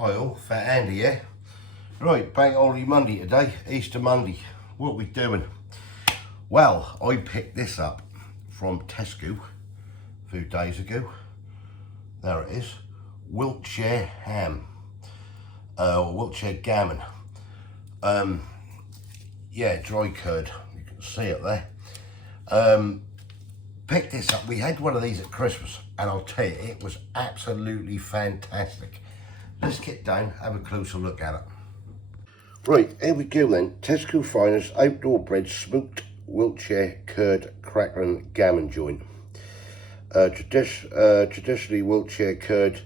Hi all, Fat Andy here. Right, Bank Holiday Monday today, Easter Monday. What are we doing? Well, I picked this up from Tesco a few days ago. There it is, Wiltshire ham, or Wiltshire Gammon. Yeah, dry curd, you can see it there. Picked this up, we had one of these at Christmas, and I'll tell you, it was absolutely fantastic. Let's get down, have a closer look at it. Right, here we go then. Tesco Finest Outdoor Bred Smoked Wiltshire Curd Crackling Gammon Joint. Traditionally Wiltshire curd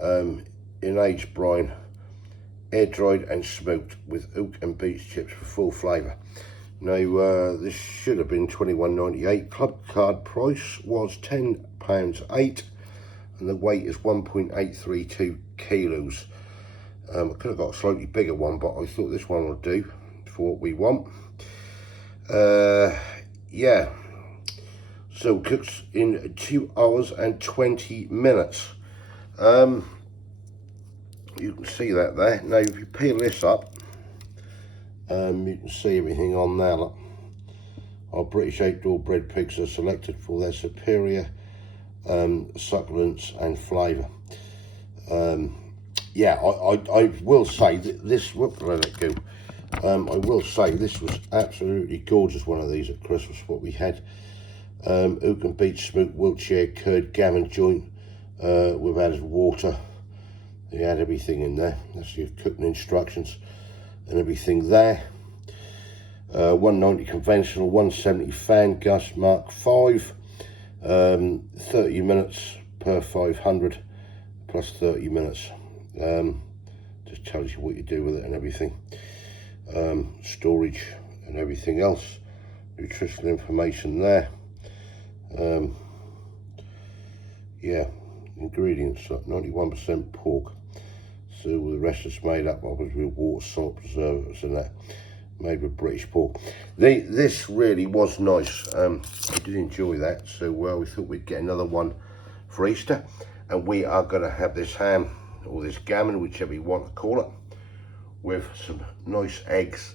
in aged brine, air dried and smoked with oak and beech chips for full flavour. Now this should have been £21.98. Club card price was £10.08 and the weight is 1.832 kilos. I could have got a slightly bigger one, but I thought this one would do for what we want. Yeah, so cooks in 2 hours and 20 minutes. You can see that there. Now if you peel this up, you can see everything on there. Look. Our British outdoor bred pigs are selected for their superior succulence and flavour. Yeah, I will say that this, let it go. I will say this was absolutely gorgeous, one of these at Christmas, what we had. Oak and beech smoked Wiltshire curd gammon joint with added water. They had everything in there. That's your cooking instructions and everything there. 190 conventional, 170 fan gas Mark 5. 30 minutes per 500 plus 30 minutes. Just tells you what you do with it and everything. Storage and everything else. Nutritional information there. Yeah, ingredients, 91% pork. So the rest is made up obviously with water, salt, preservatives and that. Made with British pork. This really was nice. I did enjoy that. So we thought we'd get another one for Easter. And we are going to have this ham, or this gammon, whichever you want to call it, with some nice eggs,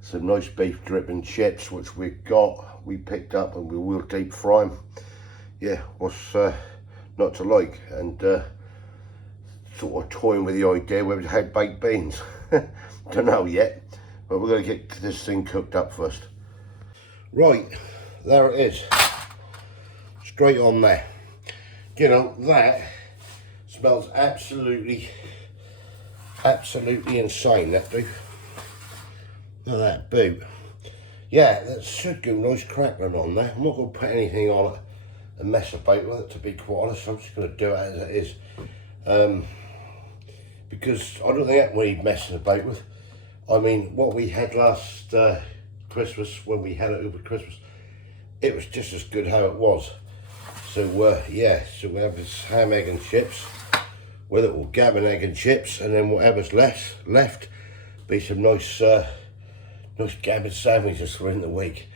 some nice beef dripping chips, which we picked up and we will deep fry them. Yeah, what's not to like? And sort of toying with the idea whether to have baked beans. Don't know yet, but we're going to get this thing cooked up first. Right, there it is, straight on there. You know, that smells absolutely insane, that do. Look at that boot. Yeah, that should go nice crackling on there. I'm not going to put anything on it and mess about with it, to be quite honest. I'm just going to do it as it is. Because I don't think that we need messing about with. I mean, what we had last Christmas, when we had it over Christmas, it was just as good how it was. So yeah, so we have this ham, egg and chips with it, or gammon, egg and chips, and then whatever's left be some nice gammon sandwiches for in the week.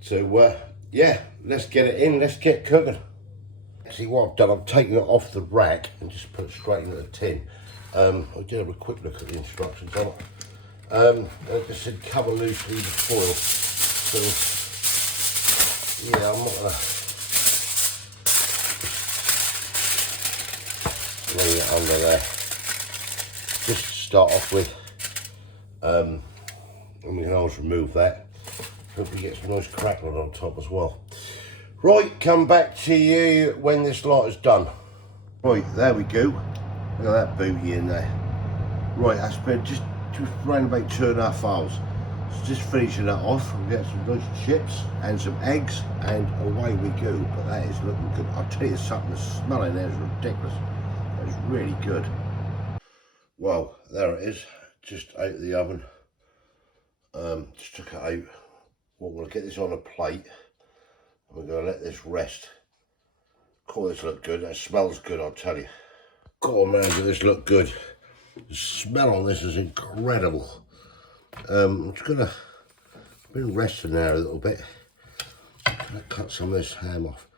So yeah, let's get it in, let's get cooking. See what I've done, I've taken it off the rack and just put it straight into the tin. I did have a quick look at the instructions on it. Like I said, cover loosely with foil. So yeah, I'm not gonna lay it under there. Just to start off with, and we can always remove that. Hope we get some nice crackling on top as well. Right, come back to you when this lot is done. Right, there we go. Look at that booty in there. Right, that's been just around about 2.5 hours. So just finishing that off, we'll get some nice chips and some eggs, and away we go. But that is looking good. I'll tell you something, the smell in there is ridiculous. That is really good. Well, there it is, just out of the oven. Just took it out. Well, we'll get this on a plate, and we're going to let this rest. God, this look good. That smells good, I'll tell you. God, man, does this look good. The smell on this is incredible. I'm just gonna been resting there a little bit. I'm gonna cut some of this ham off.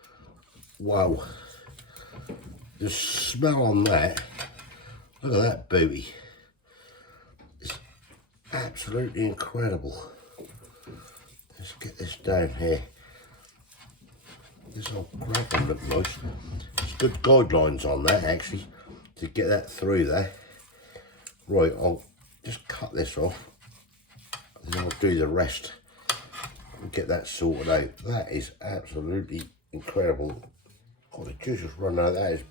Wow, the smell on that, Look at that booty. It's absolutely incredible. Let's get this down here. This old gravel looks nice. There's good guidelines on that actually to get that through there. Right, I'll just cut this off and then I'll do the rest and get that sorted out. That is absolutely incredible. God, the juice just run out. That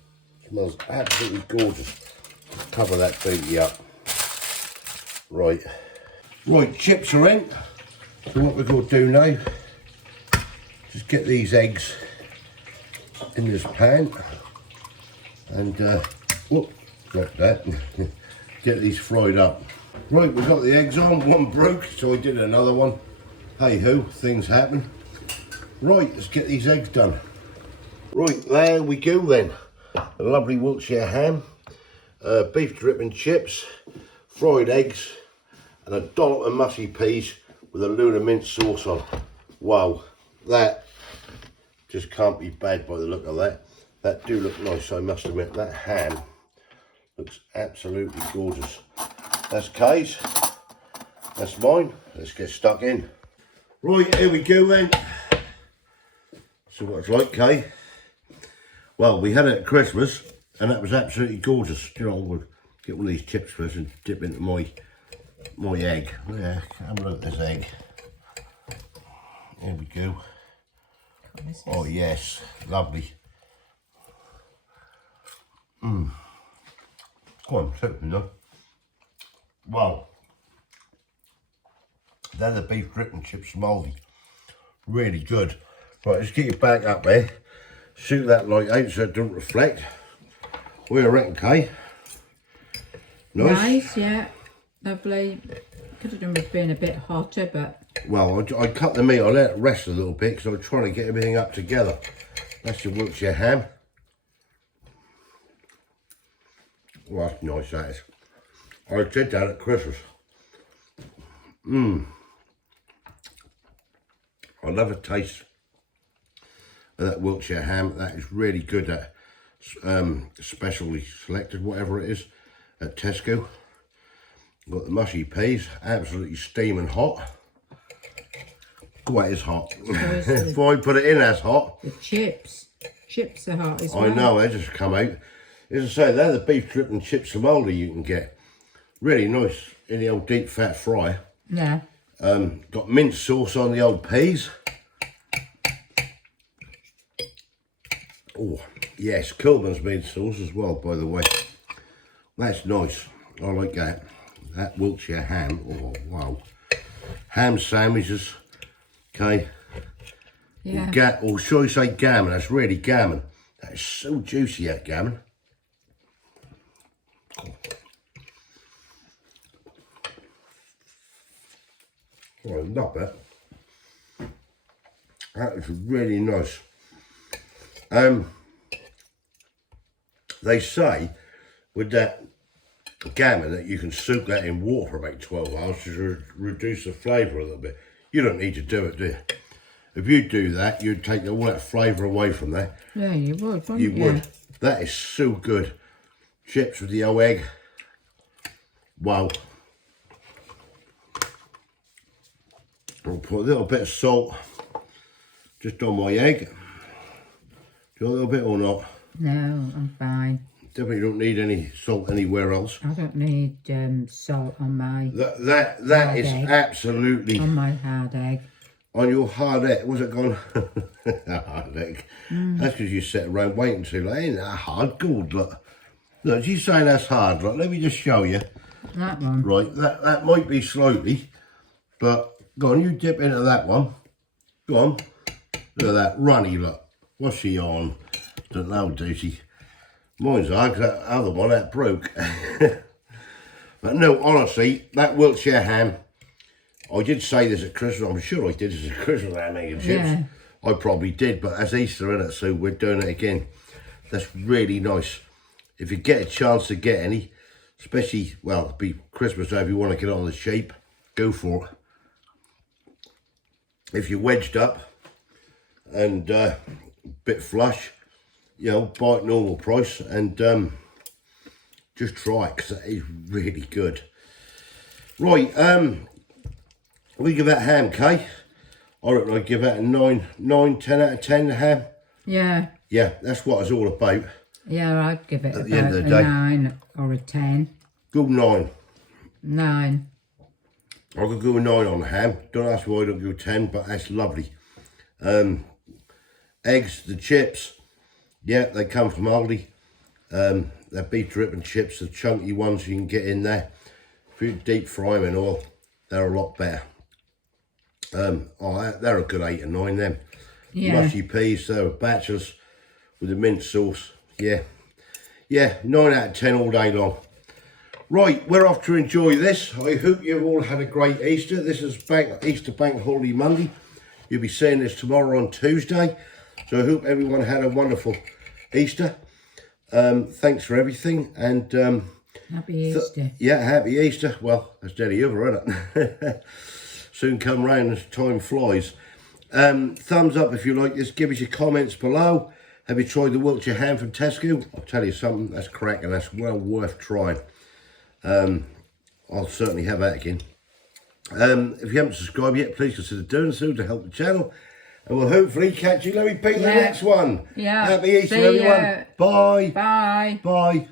smells absolutely gorgeous. Just cover that booty up. Right, chips are in. So what we're going to do now, just get these eggs in this pan and whoop, drop that. Get these fried up. Right, we've got the eggs on. One broke, so I did another one. Hey ho, things happen. Right, let's get these eggs done. Right, there we go then. A lovely Wiltshire ham, beef dripping chips, fried eggs, and a dollop of mushy peas with a load of mint sauce on. Wow, that just can't be bad by the look of that. That do look nice, I must admit. That ham looks absolutely gorgeous. That's Kay's, that's mine. Let's get stuck in. Right, here we go then. So what it's like, Kay? Well, we had it at Christmas and that was absolutely gorgeous. You know, we'll get one of these chips first and dip into my egg. Yeah, have a look at this egg. There we go. Oh yes, lovely. Go on, tip me though. Wow. They're the beef dripping chips, mouldy. Really good. Right, let's get you back up there. Shoot that light out so it don't reflect. What do you reckon, Kay? Nice, yeah. Lovely. Could have done with being a bit hotter, but... Well, I cut the meat, I let it rest a little bit because I was trying to get everything up together. That's your Wiltshire ham. Well, that's nice, that is. I did that at Christmas. I love a taste of that Wiltshire ham. That is really good. That specially selected, whatever it is, at Tesco. Got the mushy peas, absolutely steaming hot. Quite as hot. If I put it in as hot. The chips are hot as well. I know, they just come out. As I say, they're the beef dripping chips and mouldy you can get. Really nice in the old deep fat fry. Yeah. Got mint sauce on the old peas. Oh, yes, Coleman's mint sauce as well, by the way. That's nice. I like that. That Wiltshire ham. Oh, wow. Ham sandwiches. Okay. Yeah. Or should I say gammon? That's really gammon. That is so juicy, that gammon. Oh, I love that. That is really nice. They say with that gammon that you can soak that in water for about 12 hours to reduce the flavour a little bit. You don't need to do it, do you? If you do that, you'd take all that flavour away from that. Yeah, you would, wouldn't you? You would. That is so good. Chips with the old egg. Wow. I'll put a little bit of salt just on my egg. Do you want a little bit or not? No, I'm fine. Definitely don't need any salt anywhere else. I don't need salt on my that is egg. Absolutely on my hard egg. On your hard egg, was it gone? Hard egg. That's because you sit around waiting too late. Ain't that hard? Good, look. Look, she's saying that's hard. Look, let me just show you. That one. Right, that might be slightly, but go on, you dip into that one. Go on. Look at that runny, look. What's she on? Don't know, Duty. Mine's hard because that other one, that broke. But no, honestly, that Wiltshire ham, I did say this at Christmas. I'm sure I did this at Christmas, ham, egg and chips. Yeah. I probably did, but that's Easter, isn't it? So we're doing it again. That's really nice. If you get a chance to get any, especially, well, it'll be Christmas Day, if you want to get on the shape, go for it. If you're wedged up and a bit flush, you know, buy at normal price and just try it because it is really good. Right, we give that ham, Kay. I reckon I'd give that a 10 out of 10, the ham. Yeah. Yeah, that's what it's all about. Yeah, I'd give it At about the end of the a day. 9 or a 10. Good 9. 9. I could go a 9 on the ham. Don't ask why I don't go 10, but that's lovely. Eggs, the chips, yeah, they come from Aldi. They're beef dripping chips, the chunky ones you can get in there. If you deep fry them in oil, they're a lot better. They're a good 8 or 9 them. Yeah. Mushy peas, they're batchers with the mint sauce. Yeah, 9 out of 10 all day long. Right, we're off to enjoy this. I hope you've all had a great Easter. This is Easter Bank Holiday Monday. You'll be seeing this tomorrow on Tuesday. So I hope everyone had a wonderful Easter. Thanks for everything. And Happy Easter. yeah, happy Easter. Well, that's dead over, isn't it? Soon come round as time flies. Thumbs up if you like this. Give us your comments below. Have you tried the Wiltshire ham from Tesco? I'll tell you something, that's cracking. That's well worth trying. I'll certainly have that again. If you haven't subscribed yet, please consider doing so to help the channel. And we'll hopefully catch you, Larry Pete, in the next one. Yeah. Happy Easter, See ya. everyone. Bye. Bye. Bye.